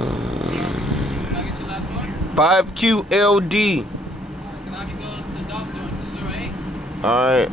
I get your last four? 5QLD. Can I have you go to dock door 208? Alright.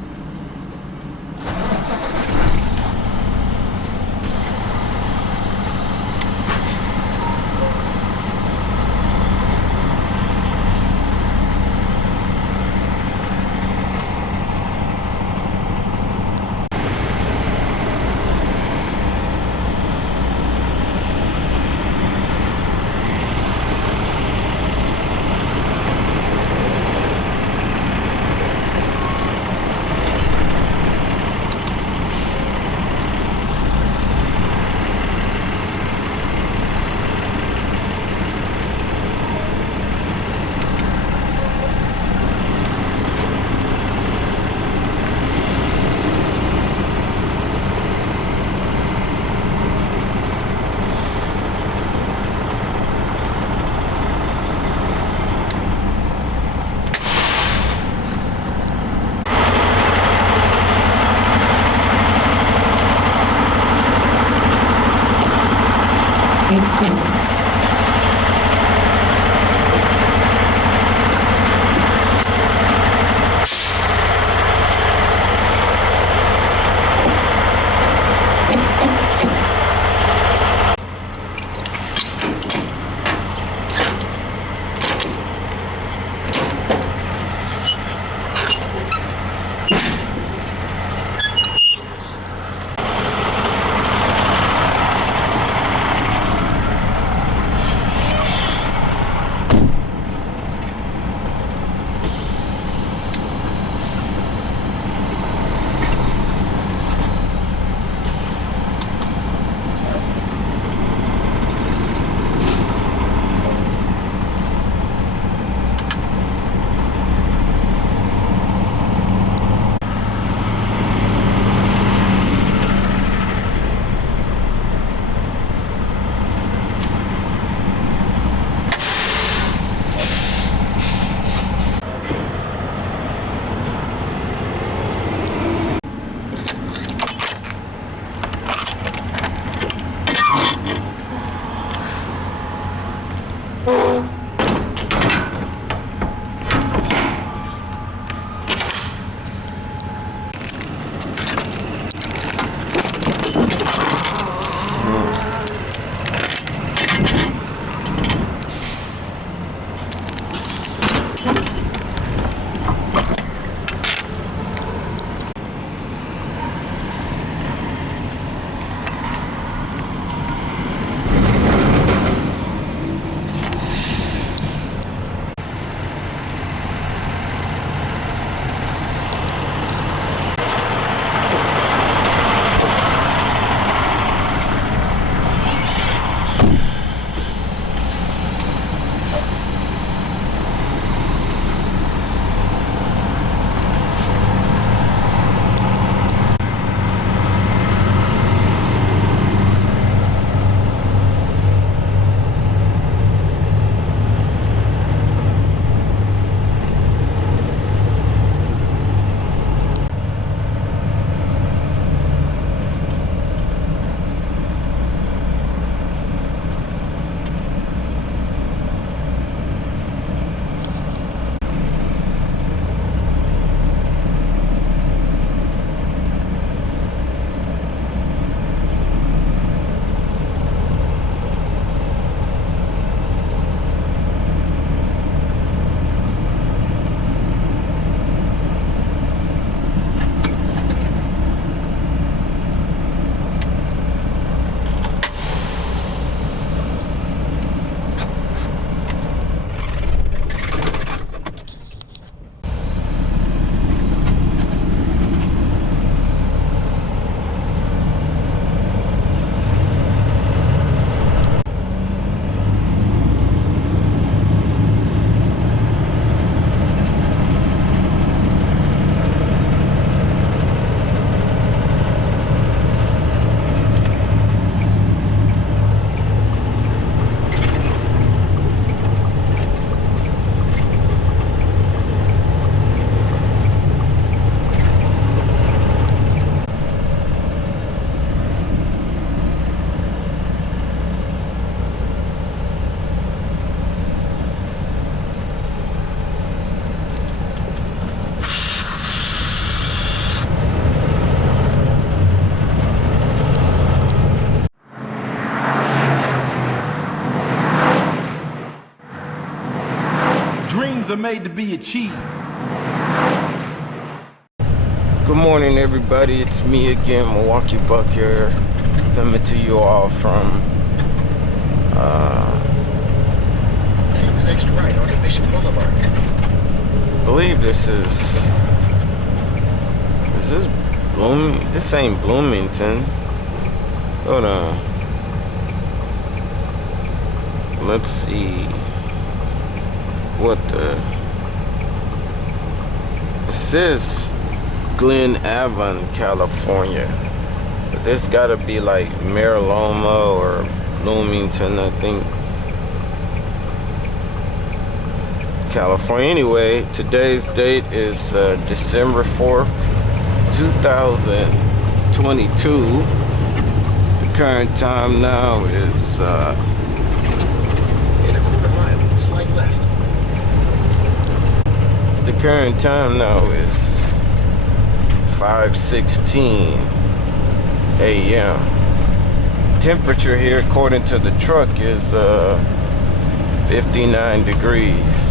are made to be achieved. Good morning, everybody. It's me again, Milwaukee Buck here, coming to you all from Take the next right onto Mission Boulevard. I believe this is this this ain't Bloomington. Hold on. Let's see what it says Glen Avon, California. But this gotta be like Mariloma or Bloomington, I think. California. Anyway, today's date is December 4th, 2022. The current time now is In a quarter mile, slide left. the current time now is 5:16 a.m. Temperature here, according to the truck, is 59 degrees.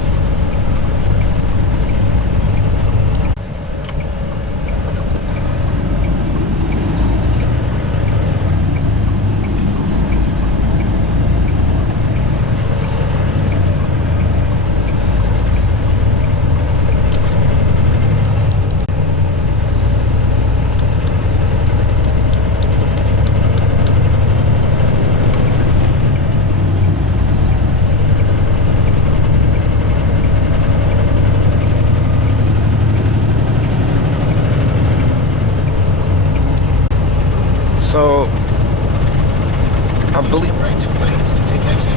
So, I believe Right 2 lanes to take exit.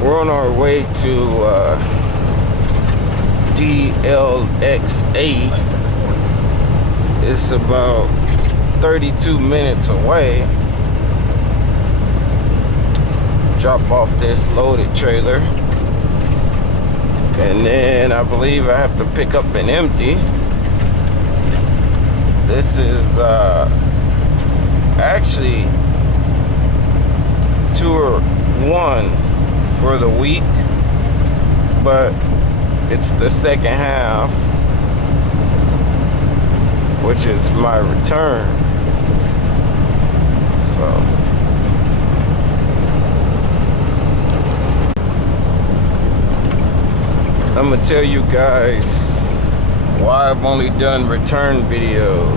we're on our way to DLX8. Left at the fork. It's about 32 minutes away. Drop off this loaded trailer. And then I believe I have to pick up an empty. This is actually tour 1 for the week, but it's the second half, which is my return. So I'm gonna tell you guys why I've only done return videos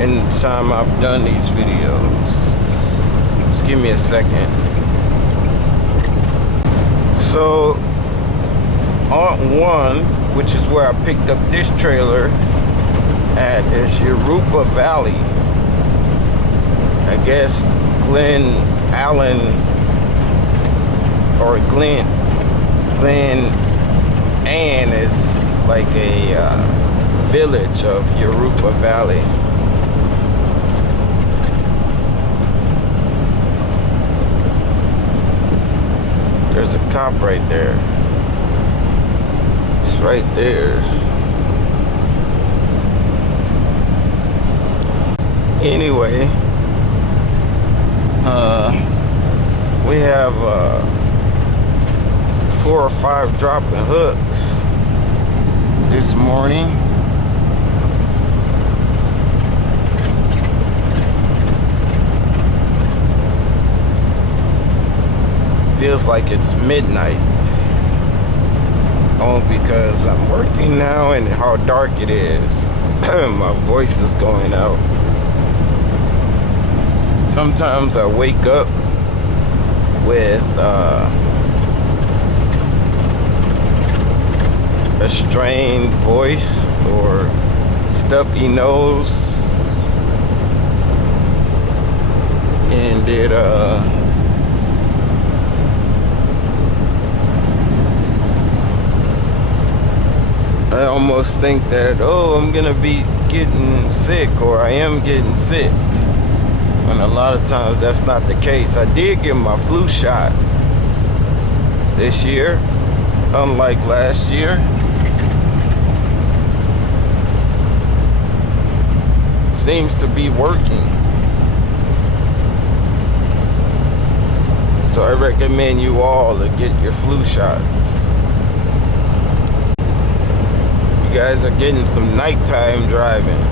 in the time I've done these videos. Just give me a second. So ONT1, which is where I picked up this trailer at, is Jurupa Valley. I guess Glen Allen or Glen Ann is like a village of Jurupa Valley. There's a cop right there. It's right there. Anyway, we have 4 or 5 dropping hooks this morning. Feels like it's midnight. Oh, because I'm working now and how dark it is. My voice is going out. Sometimes I wake up with a strained voice or stuffy nose, and it I almost think that, oh, I'm gonna be getting sick, or I am getting sick, when a lot of times that's not the case. I did get my flu shot this year, unlike last year. Seems to be working. So I recommend you all to get your flu shots. You guys are getting some nighttime driving,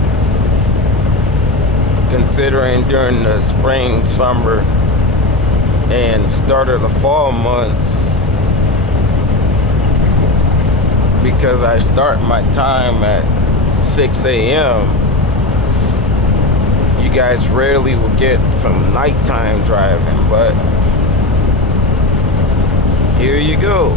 considering during the spring, summer, and start of the fall months, because I start my time at 6 a.m. You guys rarely will get some nighttime driving, but here you go.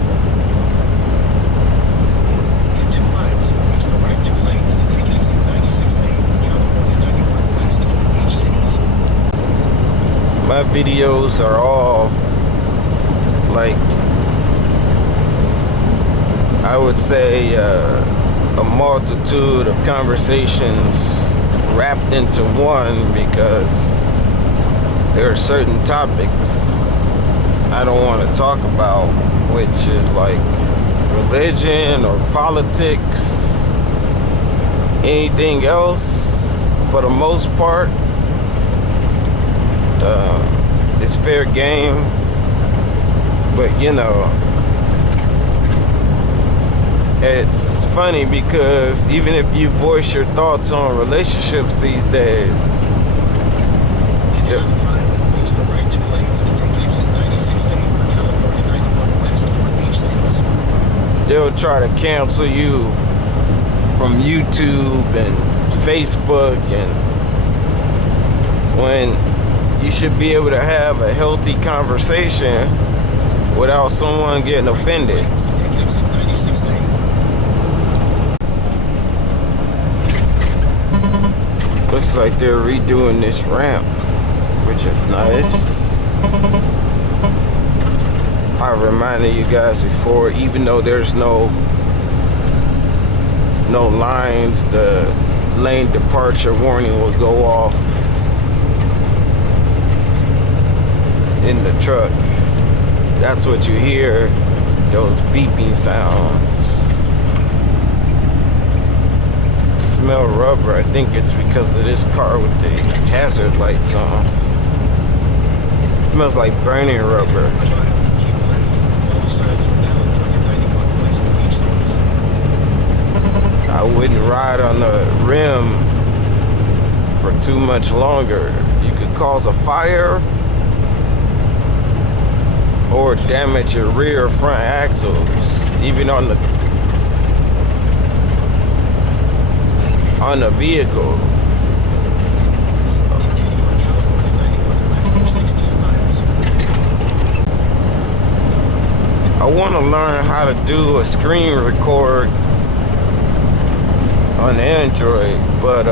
In 2 miles, use the right 2 lanes to take exit 96A from California 91 west toward Beach Cities. My videos are all like, I would say, a multitude of conversations wrapped into one, because there are certain topics I don't want to talk about, which is like religion or politics. Anything else, for the most part, it's fair game. But you know, it's funny because even if you voice your thoughts on relationships these days, In 11 mile, use the right 2 lanes to take exit 96A from California 91 west toward Beach Cities. they'll try to cancel you from YouTube and Facebook, and when you should be able to have a healthy conversation without someone getting offended. Lanes to take exit 96A. Looks like they're redoing this ramp, which is nice. I reminded you guys before, even though there's no lines, the lane departure warning will go off in the truck. That's what you hear, those beeping sounds. Smell rubber. I think it's because of this car with the hazard lights on. Smells like burning rubber. Keep left. Follow signs from California 91 west Beach Cities. I wouldn't ride on the rim for too much longer. You could cause a fire or damage your rear or front axles, even on the vehicle. Continue on California 91 west for 16 miles. I want to learn how to do a screen record on Android, but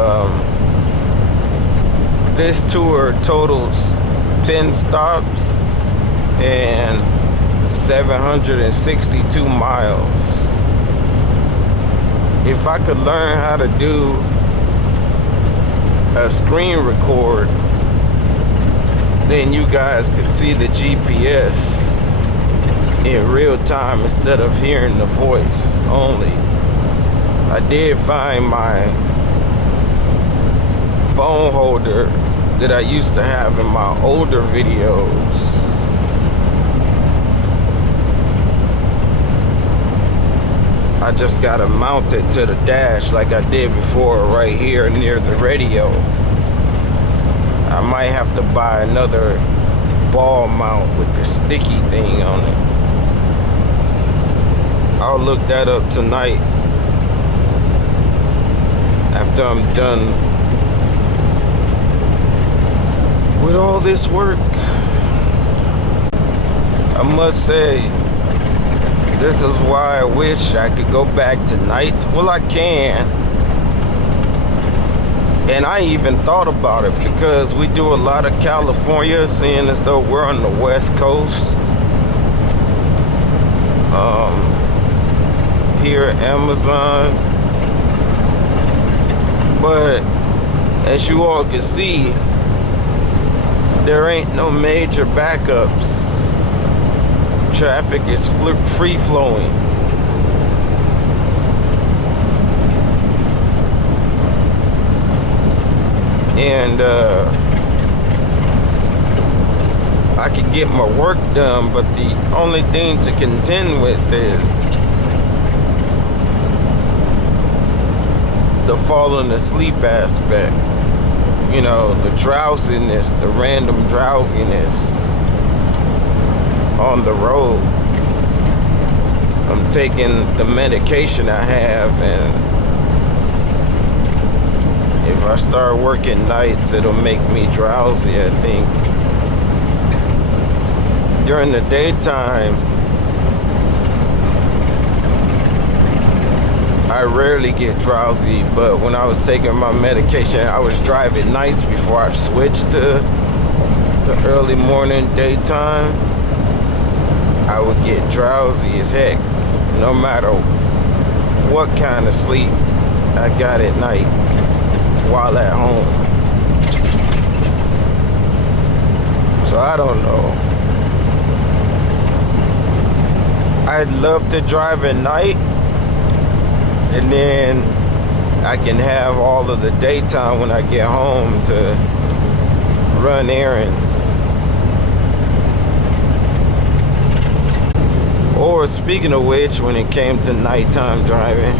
this tour totals 10 stops and 762 miles. If I could learn how to do a screen record, then you guys could see the GPS in real time instead of hearing the voice only. I did find my phone holder that I used to have in my older videos. I just gotta mount it to the dash like I did before, right here near the radio. I might have to buy another ball mount with the sticky thing on it. I'll look that up tonight after I'm done with all this work. I must say, this is why I wish I could go back to nights. Well, I can. And I even thought about it because we do a lot of California, seeing as though we're on the West Coast. Here at Amazon. But as you all can see, there ain't no major backups. Traffic is free flowing. And I can get my work done, but the only thing to contend with is the falling asleep aspect. You know, the drowsiness, the random drowsiness on the road. I'm taking the medication I have, and if I start working nights, it'll make me drowsy, I think. During the daytime, I rarely get drowsy, but when I was taking my medication, I was driving nights before I switched to the early morning daytime. I would get drowsy as heck, no matter what kind of sleep I got at night while at home. So I don't know. I'd love to drive at night, and then I can have all of the daytime when I get home to run errands. Or speaking of which, when it came to nighttime driving,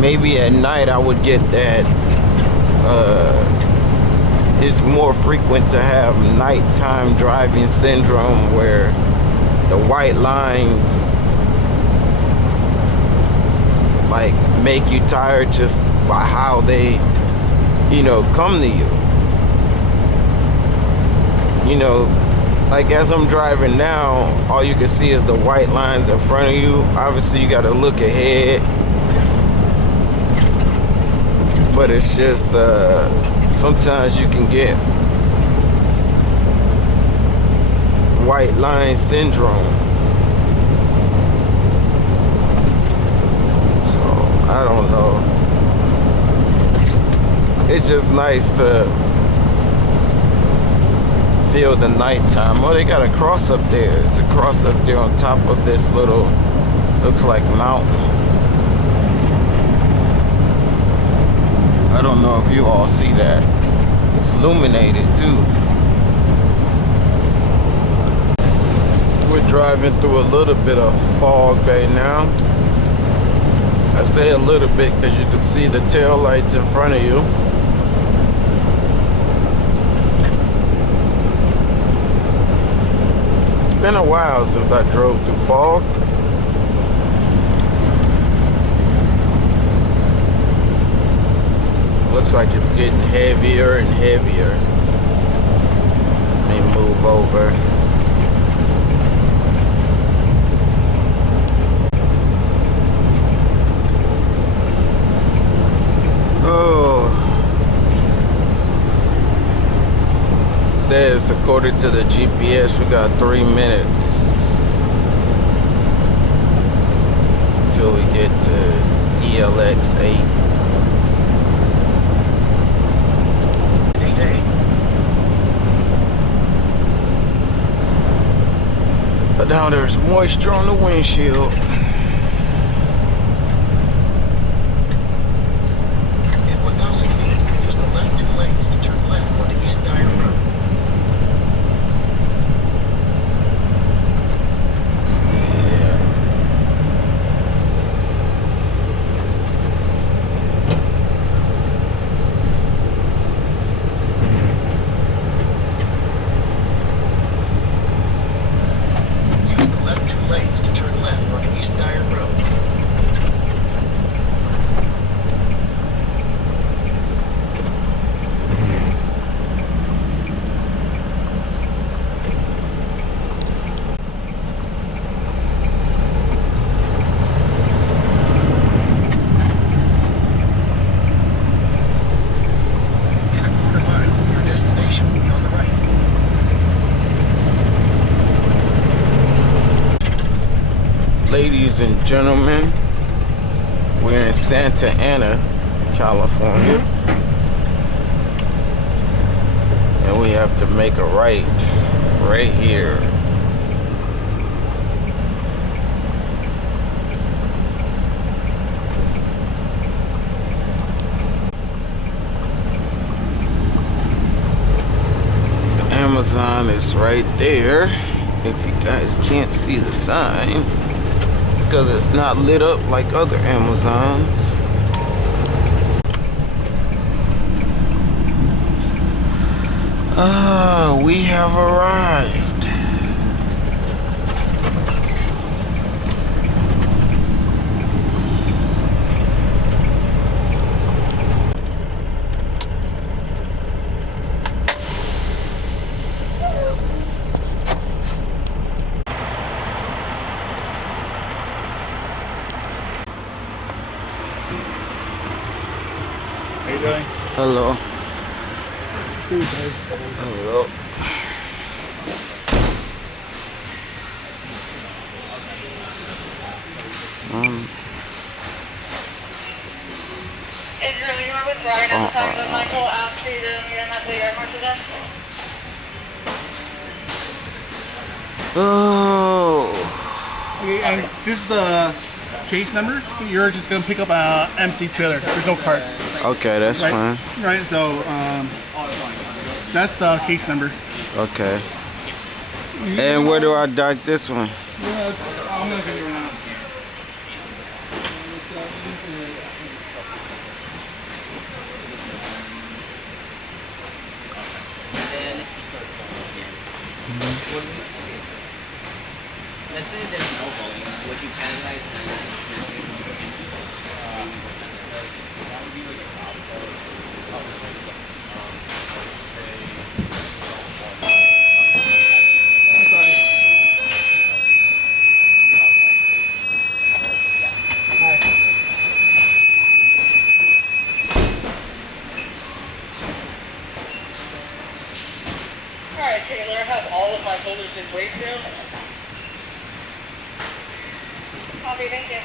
maybe at night I would get that it's more frequent to have nighttime driving syndrome, where the white lines like make you tired just by how they, you know, come to you. You know, like as I'm driving now, all you can see is the white lines in front of you. Obviously you got to look ahead, but it's just sometimes you can get white line syndrome. So I don't know. It's just nice to feel the nighttime. Oh, they got a cross up there. It's a cross up there on top of this little, looks like mountain. I don't know if you all see that. It's illuminated too. We're driving through a little bit of fog right now. I say a little bit because you can see the tail lights in front of you. It's been a while since I drove through fog. Looks like it's getting heavier and heavier. Let me move over. Oh. Says according to the GPS we got 3 minutes till we get to DLX 8. But now there's moisture on the windshield. At 1,000 feet, use the left 2 lanes to turn left onto East Dyer Road. Ladies and gentlemen, we're in Santa Ana, California, and we have to make a right here. Amazon is right there. If you guys can't see the sign, it's because it's not lit up like other Amazons. We have arrived. How you doing? Hello. Excuse me. Hello. Israel, you are with Ryan at the time of Michael out to the airport today? Oh. Okay, and this is the case number. You're just gonna pick up an empty trailer. There's no carts. Okay, that's Right. fine. Right. So that's the case number. Okay. And where do I dock this one? Yeah, I'm gonna give you right now. Let's say there's no volume. Would you penalize Alright, Taylor, I have all of my folders in Wakefield. Copy, thank you.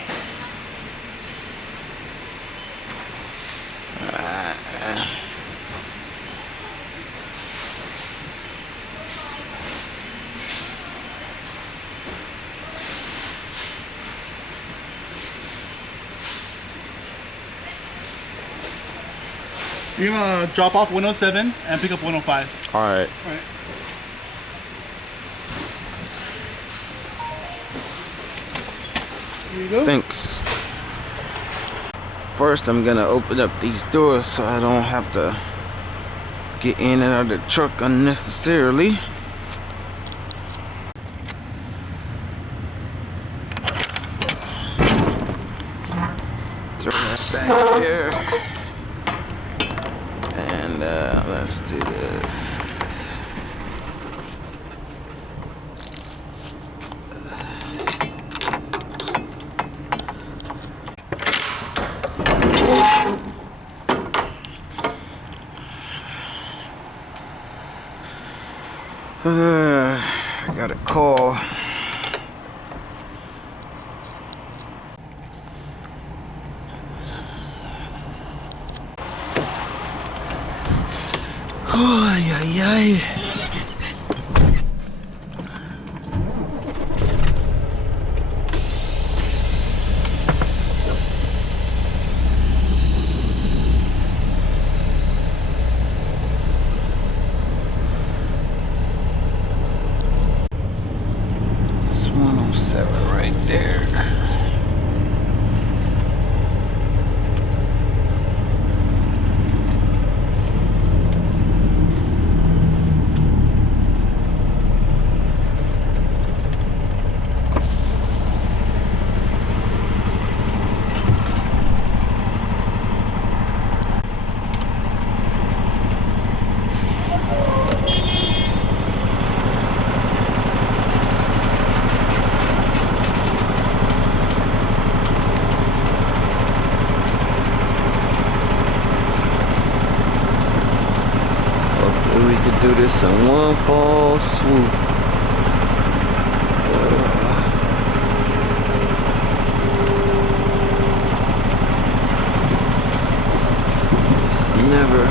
You're gonna drop off 107 and pick up 105. All right. All right. Here you go. Thanks. First, I'm gonna open up these doors so I don't have to get in and out of the truck unnecessarily. Throw that back here. And let's do this. I got a call. Oh, ay, ay. It's 107 right there. Hopefully we can do this in one fall swoop. It's never.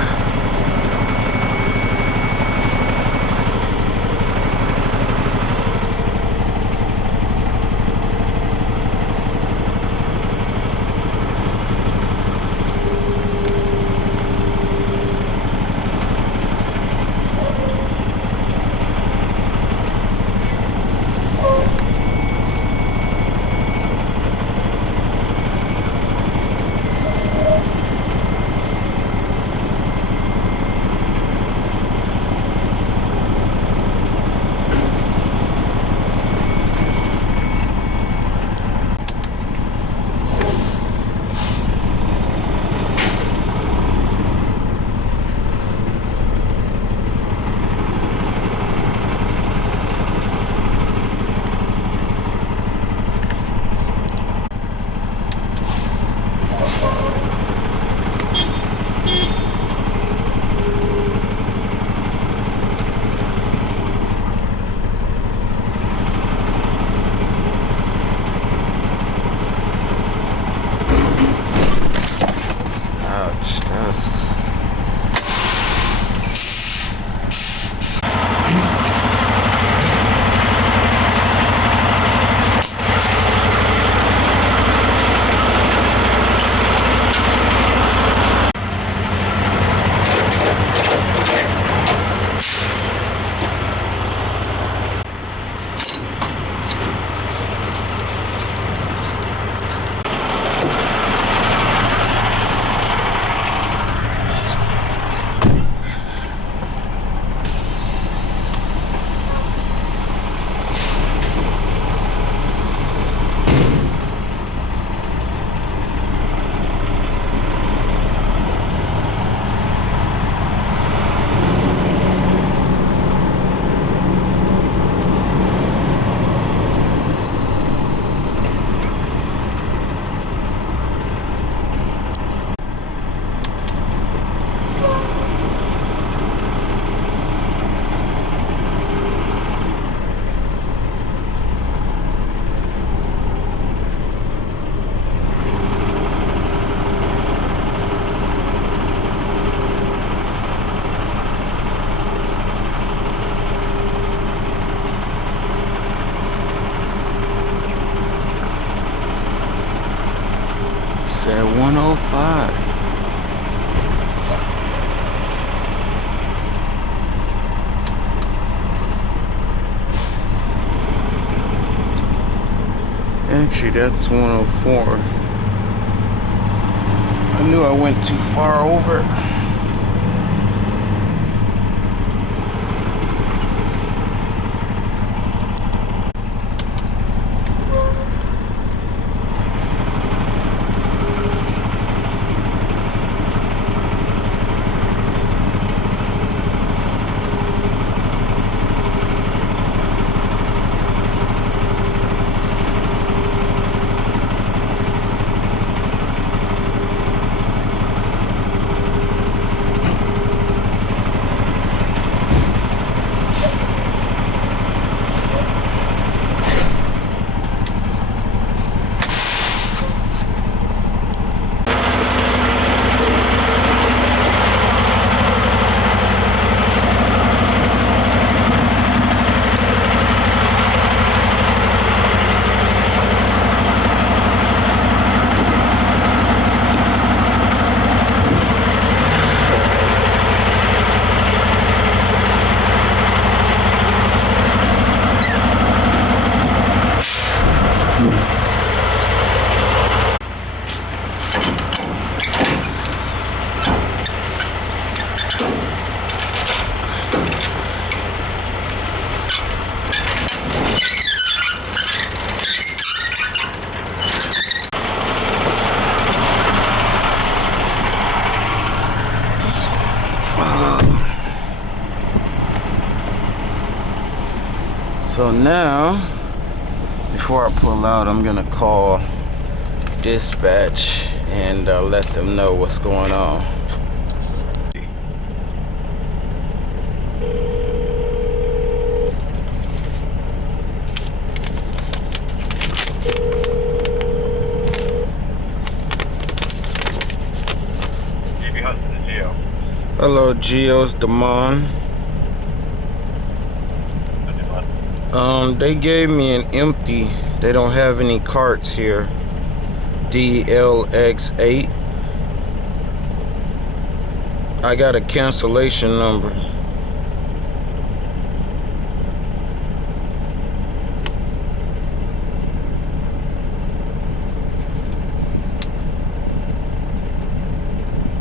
Actually, that's 104. I knew I went too far over. So now, before I pull out, I'm gonna call dispatch and let them know what's going on. Hello, Geo's Damon. They gave me an empty. They don't have any carts here. DLX8. I got a cancellation number.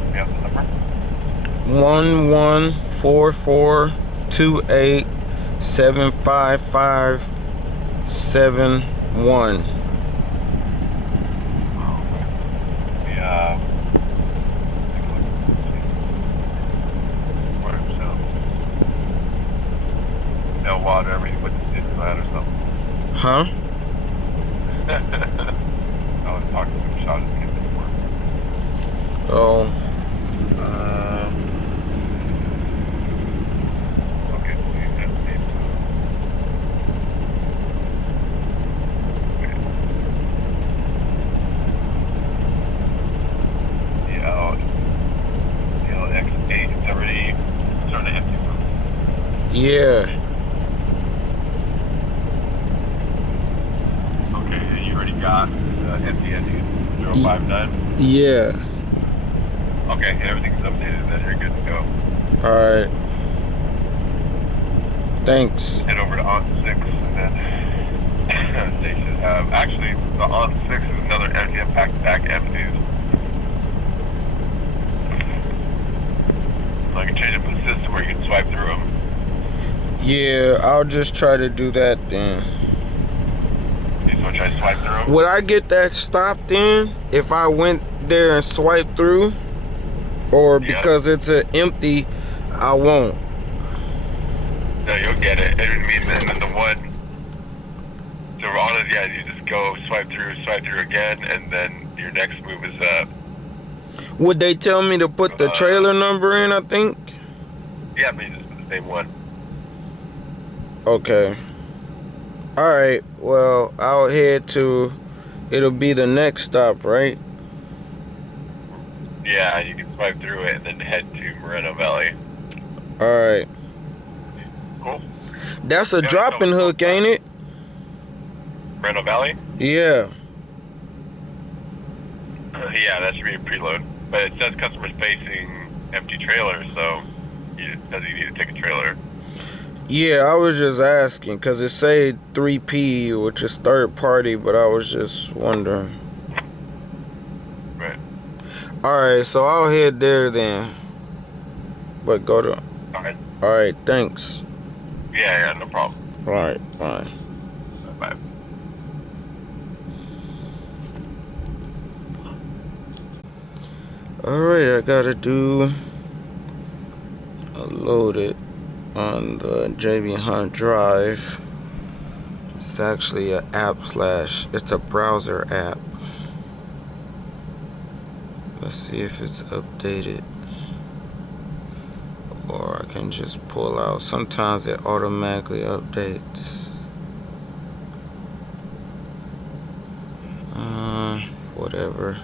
You have the number? 114428755571. Yeah. No water, everything with the that or something. Huh? I was talking to him, shot at him before. Oh. Okay, so you have the name. DLX8, it's already starting to empty. Yeah. Okay, and you already got empty ending 059? Yeah. Okay, everything's updated, then you're good to go. Alright. Thanks. Head over to ONT6, and then they should have. Actually, the ONT6 is another empty and back empties. I can change up the system where you can swipe through them. Yeah, I'll just try to do that then. You just want to try to swipe through them? Would I get that stopped in if I went there and swiped through? Or because it's an empty, I won't? No, you'll get it. I mean, and then the one. So on it, yeah, you just go swipe through again, and then your next move is Would they tell me to put the trailer number in, I think? yeah, but you just put the same one. Okay. Alright, well, I'll head to, it'll be the next stop, right? Yeah, you can swipe through it and then head to Moreno Valley. Alright. Cool. That's a dropping hook, ain't it? Moreno Valley? Yeah. Yeah, that should be a preload. But it says customers facing empty trailer, so does he need to take a trailer? Yeah, I was just asking because it said 3P, which is third party, but I was just wondering. Right. Alright, so I'll head there then. But go to... Alright. Alright, thanks. Yeah, no problem. Alright, bye. Bye. Alright, I gotta do... load it on the JB Hunt Drive. It's actually an app / it's a browser app. Let's see if it's updated, or I can just pull out. Sometimes it automatically updates. Whatever,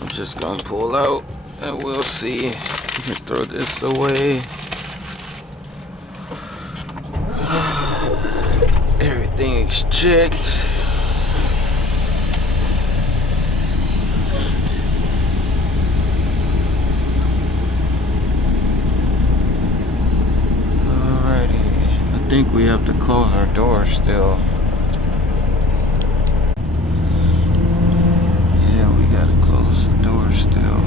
I'm just gonna pull out and we'll see. You can throw this away. Everything's checked. Alrighty. I think we have to close our door still. Yeah, we gotta close the door still.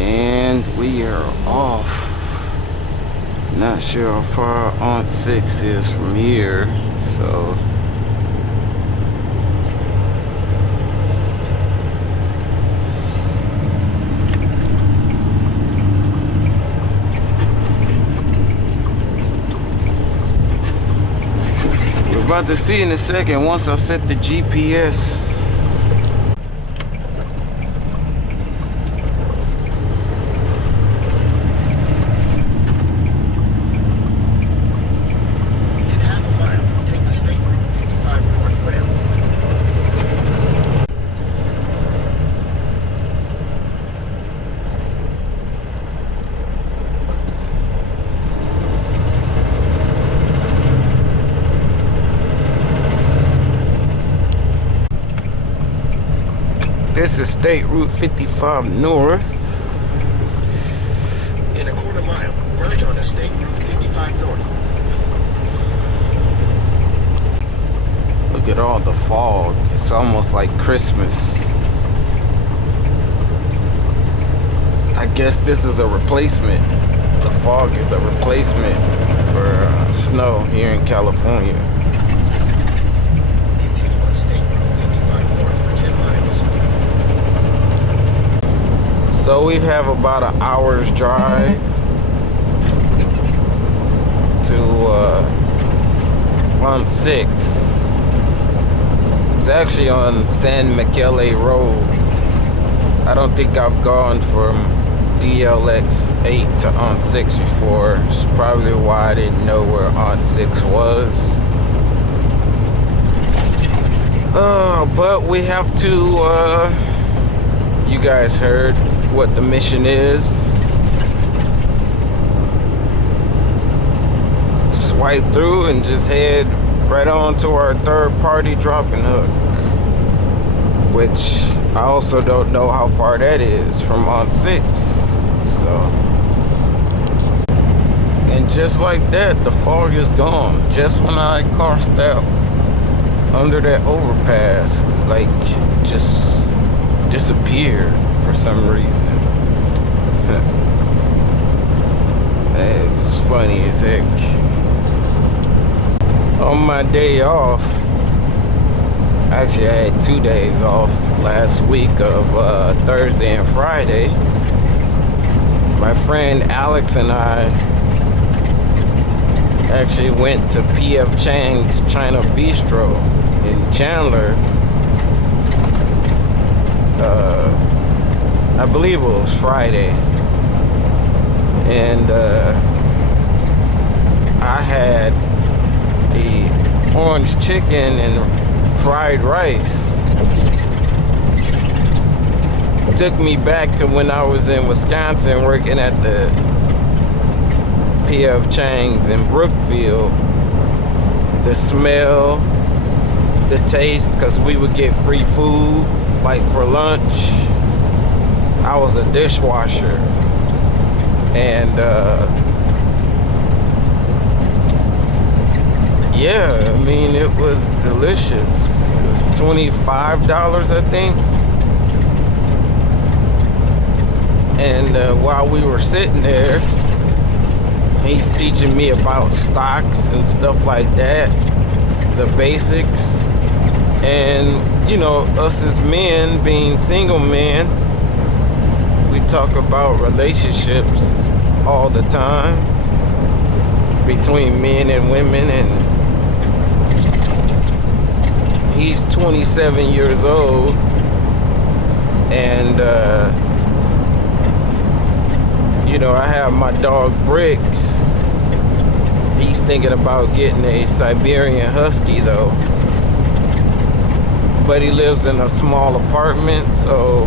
And we are off. Not sure how far ONT1 is from here, so we're about to see in a second once I set the GPS. This is State Route 55 North. In a quarter mile, merge onto State Route 55 North. Look at all the fog. It's almost like Christmas. I guess this is a replacement. The fog is a replacement for snow here in California. Continue on State Route 55 North for 10 miles. So we have about an hour's drive to ONT1. It's actually on San Michele Road. I don't think I've gone from DLX 8 to ONT1 before. It's probably why I didn't know where ONT1 was. But we have to, you guys heard what the mission is. Swipe through and just head right on to our third-party dropping hook, which I also don't know how far that is from ONT1. So And just like that, the fog is gone. Just when I crossed out under that overpass, like, just disappeared for some reason. It's funny as heck. On my day off, actually I had 2 days off last week of Thursday and Friday. My friend Alex and I actually went to P.F. Chang's China Bistro in Chandler. I believe it was Friday. And I had the orange chicken and fried rice. Took me back to when I was in Wisconsin working at the P.F. Chang's in Brookfield. The smell, the taste, because we would get free food like for lunch. I was a dishwasher, and yeah, I mean, it was delicious. It was $25, I think. And while we were sitting there, he's teaching me about stocks and stuff like that, the basics. And, you know, us as men, being single men, we talk about relationships all the time between men and women. And he's 27 years old, and you know, I have my dog Bricks. He's thinking about getting a Siberian Husky though, but he lives in a small apartment, so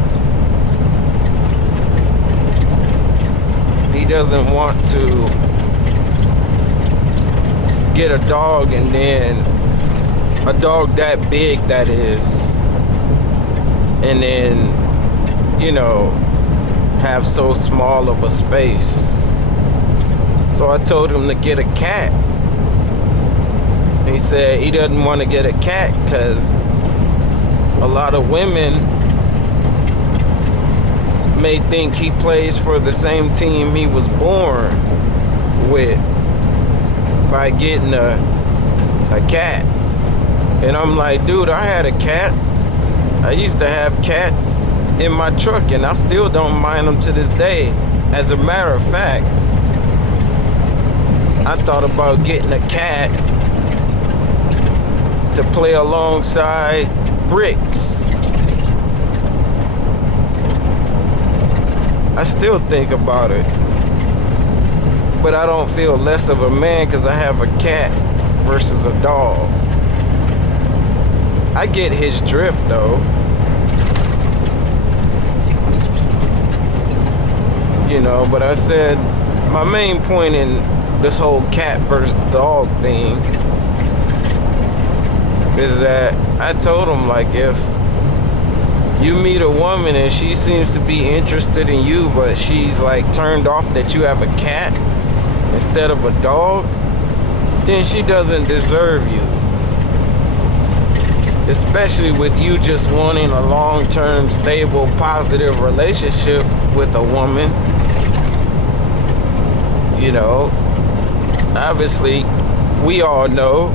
he doesn't want to get a dog, and then a dog that big, that is, and then, you know, have so small of a space. So I told him to get a cat. He said he doesn't want to get a cat because a lot of women may think he plays for the same team he was born with by getting a cat. And I'm like, dude, I had a cat. I used to have cats in my truck, and I still don't mind them to this day. As a matter of fact, I thought about getting a cat to play alongside Bricks. I still think about it, but I don't feel less of a man because I have a cat versus a dog. I get his drift though. You know, but I said my main point in this whole cat versus dog thing is that I told him, like, if you meet a woman and she seems to be interested in you, but she's like turned off that you have a cat instead of a dog, then she doesn't deserve you. Especially with you just wanting a long-term, stable, positive relationship with a woman. You know, obviously, we all know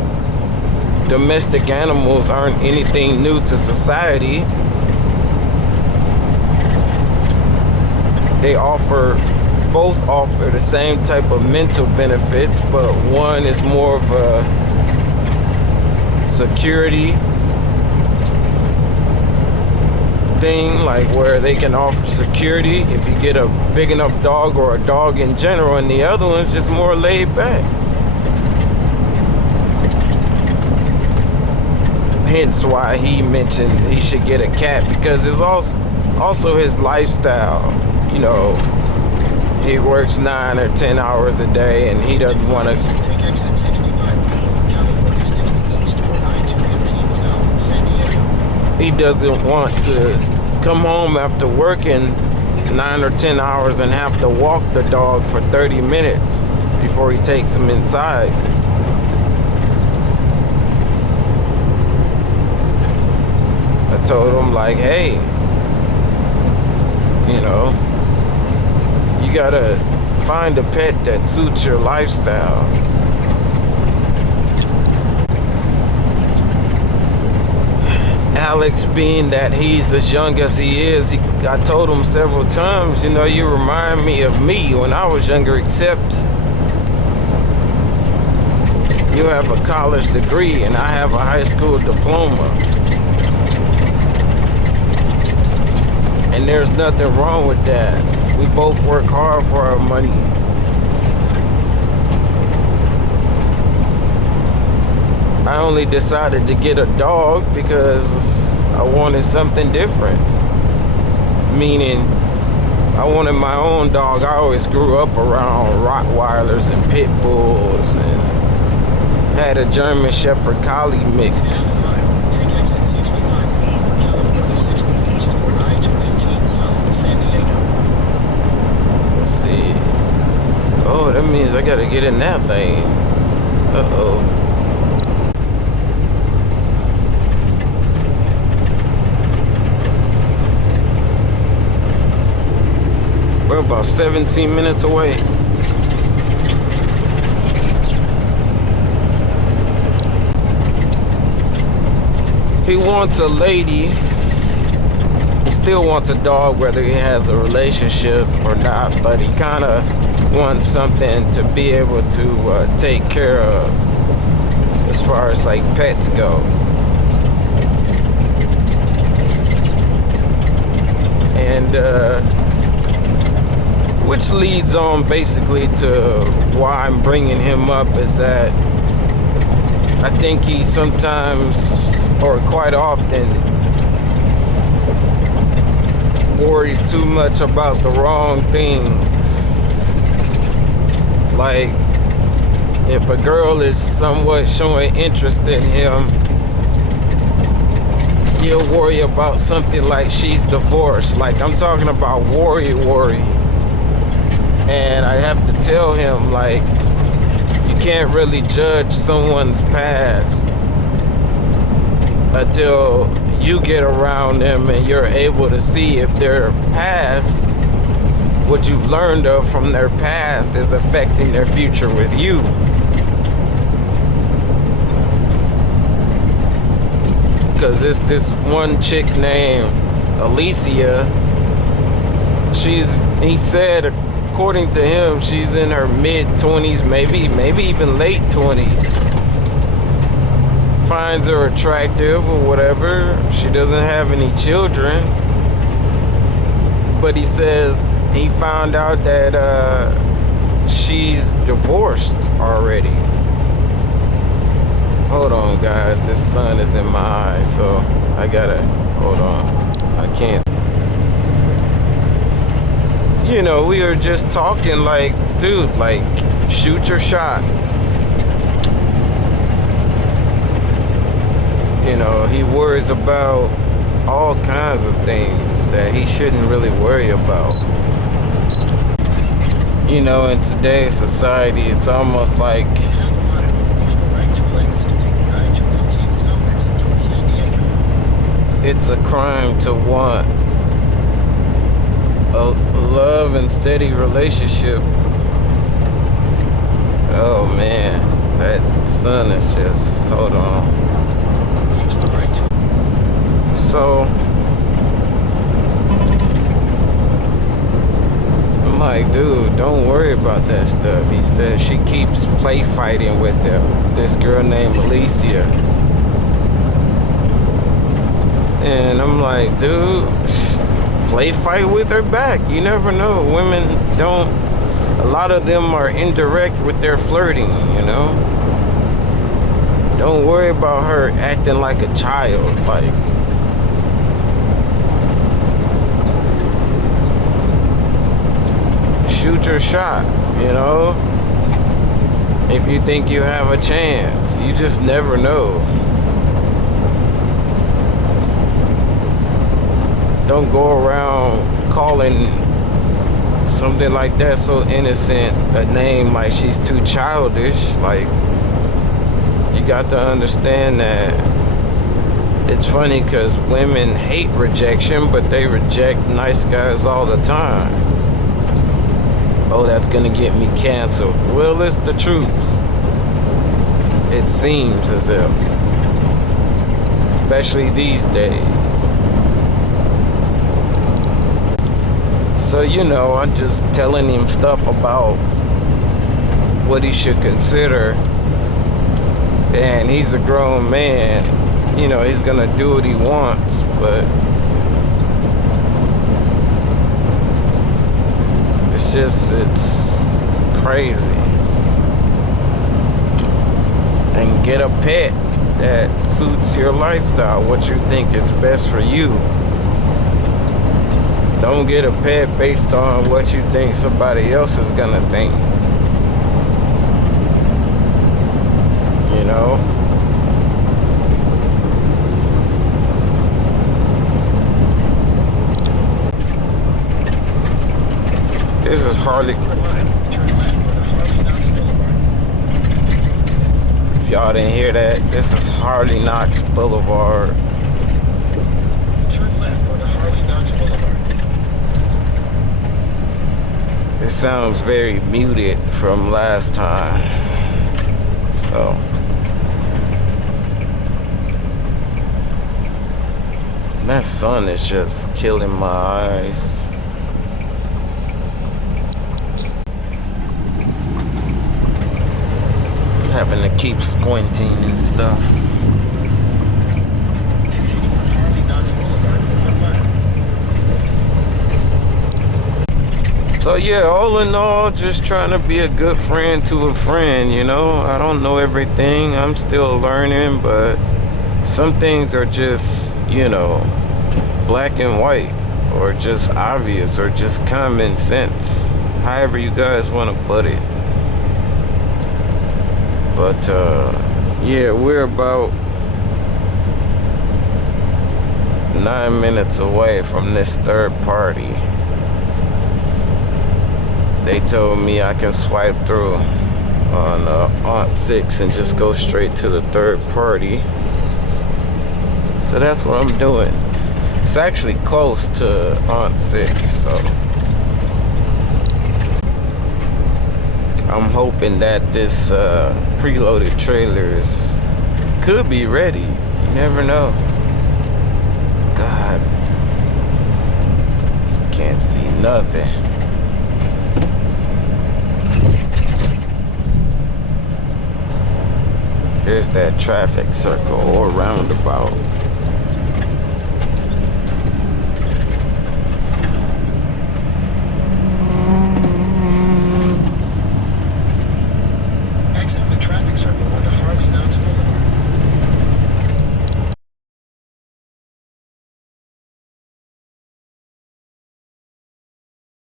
domestic animals aren't anything new to society. They both offer the same type of mental benefits, but one is more of a security thing, like where they can offer security if you get a big enough dog or a dog in general, and the other one's just more laid back. Hence why he mentioned he should get a cat, because it's also his lifestyle. You know, he works 9 or 10 hours a day, and he doesn't want to. Take exit 65B from California 60 East or I-215 South in San Diego. He doesn't want to come home after working 9 or 10 hours and have to walk the dog for 30 minutes. before he takes him inside. I told him like, hey, you know, you gotta find a pet that suits your lifestyle. Alex, being that he's as young as he is, I told him several times, you know, you remind me of me when I was younger, except you have a college degree and I have a high school diploma. And there's nothing wrong with that. We both work hard for our money. I only decided to get a dog because I wanted something different. Meaning, I wanted my own dog. I always grew up around Rottweilers and Pit Bulls and had a German Shepherd Collie mix. Take exit 65E for California 60 East for I-215 South in San Diego. Let's see. Oh, that means I gotta get in that lane. Uh-oh. We're about 17 minutes away. He wants a lady. He still wants a dog whether he has a relationship or not, but he kind of wants something to be able to take care of as far as like pets go. And which leads on basically to why I'm bringing him up is that I think he sometimes, or quite often, worries too much about the wrong things. Like, if a girl is somewhat showing interest in him, he'll worry about something like she's divorced. Like, I'm talking about worry. And I have to tell him, like, you can't really judge someone's past until you get around them and you're able to see if their past, what you've learned of from their past, is affecting their future with you. Because it's this one chick named Alicia. He said, according to him, she's in her mid-20s, maybe even late 20s. Finds her attractive or whatever. She doesn't have any children. But he says he found out that she's divorced already. Hold on, guys. This sun is in my eye, so I gotta, hold on. I can't. You know, we were just talking like, dude, like, shoot your shot. You know, he worries about all kinds of things that he shouldn't really worry about. You know, in today's society, it's almost like Use the right 2 lanes to take the I-215 South exit towards San Diego. it's a crime to want a love and steady relationship. Oh man, that sun is just, hold on. Use the right 2. So I'm like, dude, don't worry about that stuff. He says she keeps play fighting with him, this girl named Alicia. And I'm like, dude, play fight with her back. You never know. Women don't, a lot of them are indirect with their flirting, you know? Don't worry about her acting like a child. Like, shoot your shot, you know? If you think you have a chance, you just never know. Don't go around calling something like that so innocent, a name like she's too childish. Like, you got to understand that it's funny because women hate rejection, but they reject nice guys all the time. Oh, that's gonna get me canceled. Well, it's the truth. It seems as if, especially these days. So, you know, I'm just telling him stuff about what he should consider. And he's a grown man. You know, he's gonna do what he wants, but it's crazy. And get a pet that suits your lifestyle, what you think is best for you. Don't get a pet based on what you think somebody else is gonna think. You know? This is Harley. Turn left onto Harley Knox Boulevard. Y'all didn't hear that? This is Harley Knox Boulevard. Turn left onto Harley Knox Boulevard. It sounds very muted from last time. So. That sun is just killing my eyes. Having to keep squinting and stuff. Continue on Harley Knox Boulevard for 1 mile. So yeah, all in all, just trying to be a good friend to a friend, you know. I don't know everything. I'm still learning, but some things are just, you know, black and white, or just obvious, or just common sense. However you guys want to put it. But yeah, we're about 9 minutes away from this third party. They told me I can swipe through on ONT1 and just go straight to the third party. So that's what I'm doing. It's actually close to ONT1, so I'm hoping that this preloaded trailers could be ready. You never know. God, can't see nothing. Here's that traffic circle or roundabout.